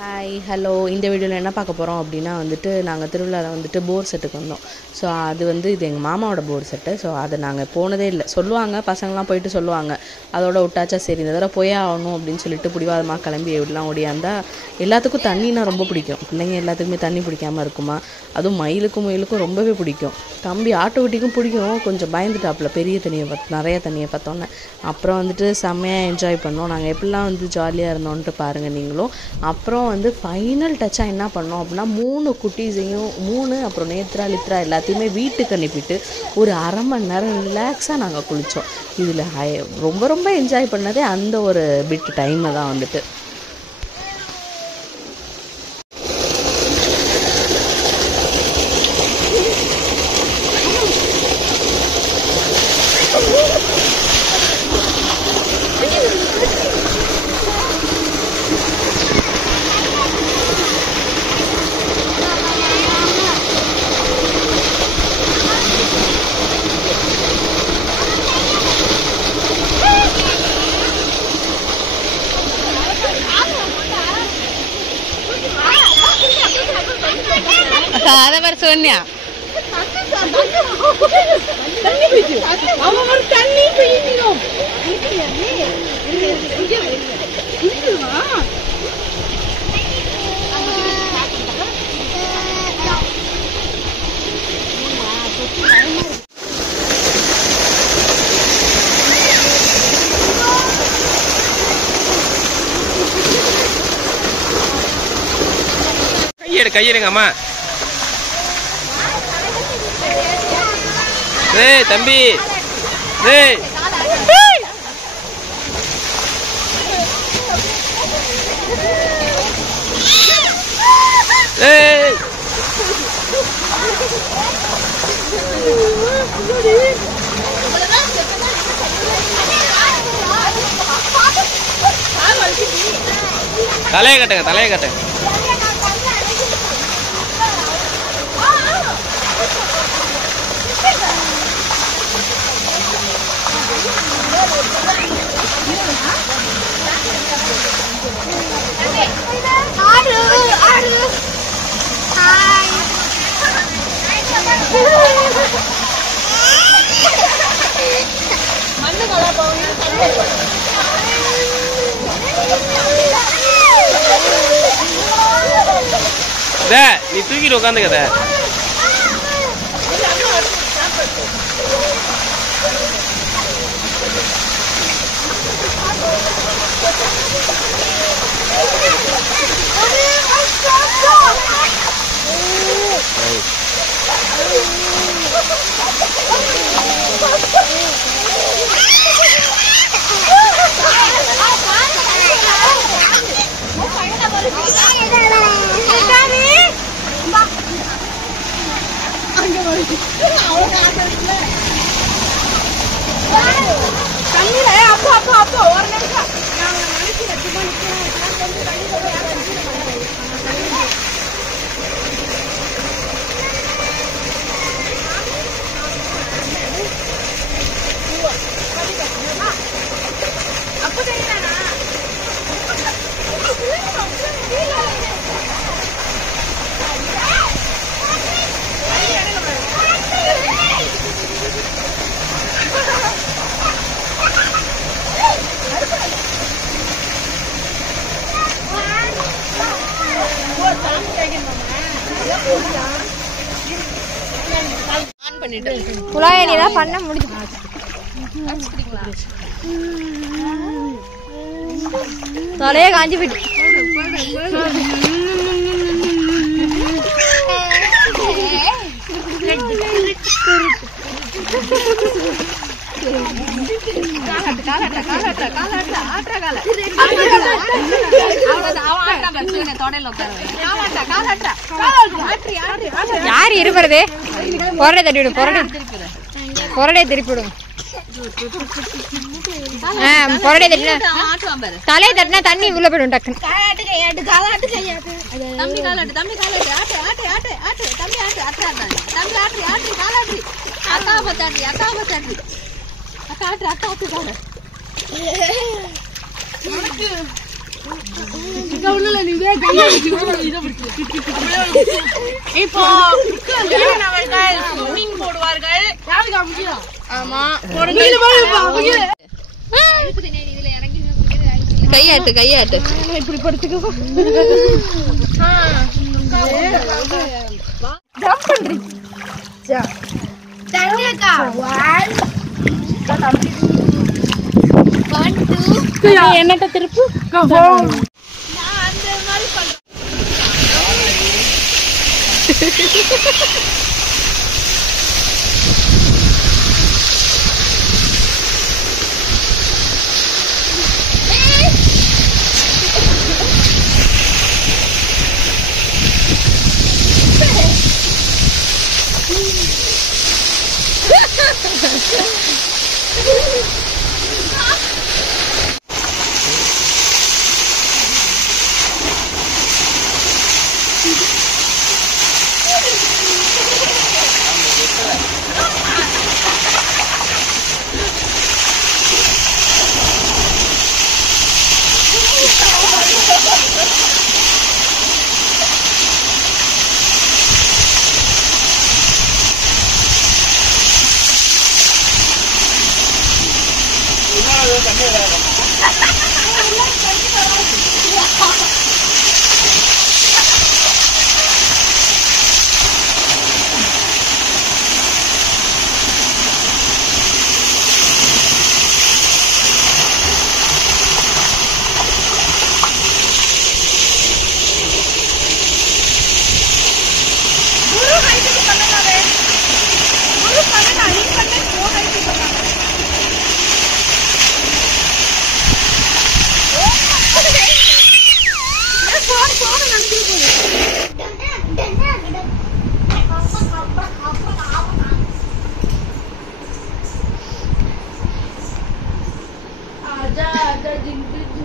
Hi hello இந்த வீடியோவில் என்ன பார்க்க போகிறோம் அப்படின்னா வந்துட்டு நாங்கள் திருவிழாவில் வந்துட்டு போர் செட்டுக்கு வந்தோம். ஸோ அது வந்து இது எங்கள் மாமாவோட போர் செட்டு. ஸோ அதை நாங்கள் போனதே இல்லை. சொல்லுவாங்க பசங்களாம் போயிட்டு சொல்லுவாங்க, அதோட விட்டாச்சா சரி இந்த தடவை போயே ஆகணும் அப்படின்னு சொல்லிட்டு பிடிவாதமாக கிளம்பி எப்படிலாம் ஓடியாந்தா. எல்லாத்துக்கும் தண்ணினா ரொம்ப பிடிக்கும். பிள்ளைங்க எல்லாத்துக்குமே தண்ணி பிடிக்காமல் இருக்குமா? அதுவும் மயிலுக்கும் ரொம்பவே பிடிக்கும். தம்பி ஆட்டுக்குட்டிக்கும் பிடிக்கும். கொஞ்சம் பயந்துட்டாப்புல பெரிய தண்ணியை நிறைய தண்ணியை பார்த்தோன்னே. அப்புறம் வந்துட்டு செம்மையாக என்ஜாய் பண்ணோம். நாங்கள் எப்படிலாம் வந்து ஜாலியாக இருந்தோன்ட்டு பாருங்கள் நீங்களும். அப்புறம் வந்து ஃபைனல் டச்சாக என்ன பண்ணோம் அப்படின்னா 3 குட்டீஸையும் 3 அப்புறம் நேத்ரா லித்ரா எல்லாத்தையுமே வீட்டுக்கு அனுப்பிட்டு ஒரு அரை மணி நேரம் ரிலாக்ஸாக நாங்கள் குளித்தோம். இதில் ரொம்ப என்ஜாய் பண்ணதே அந்த ஒரு பிட் டைமை தான் வந்துட்டு. ada personnya. கையெடுங்க அம்மா. டேய் தம்பி, டேய் டேய் தலையை கட்டுங்க. நீ தூக்கிட்டு உட்காந்துக்கத. குழாயை நீ தான் பண்ண முடிஞ்சு தலையே காஞ்சி போயிட்டு. யார் இருப்பது? பொரடை தட்டி விடும். பொரடை திருப்பி விடும். பொரடை தட்டினா தலையை தட்டினா தண்ணி உள்ள போயிடும் டக்குன்னு. Ikaw na lang, இப்போ அவர்கள் ஸ்விம்மிங் போடுவார்கள். ஆமா கையாட்டு கையாட்டு இப்படி படுத்துக்கோ. என்னட்ட திருப்பு आजा आजा जिंदगी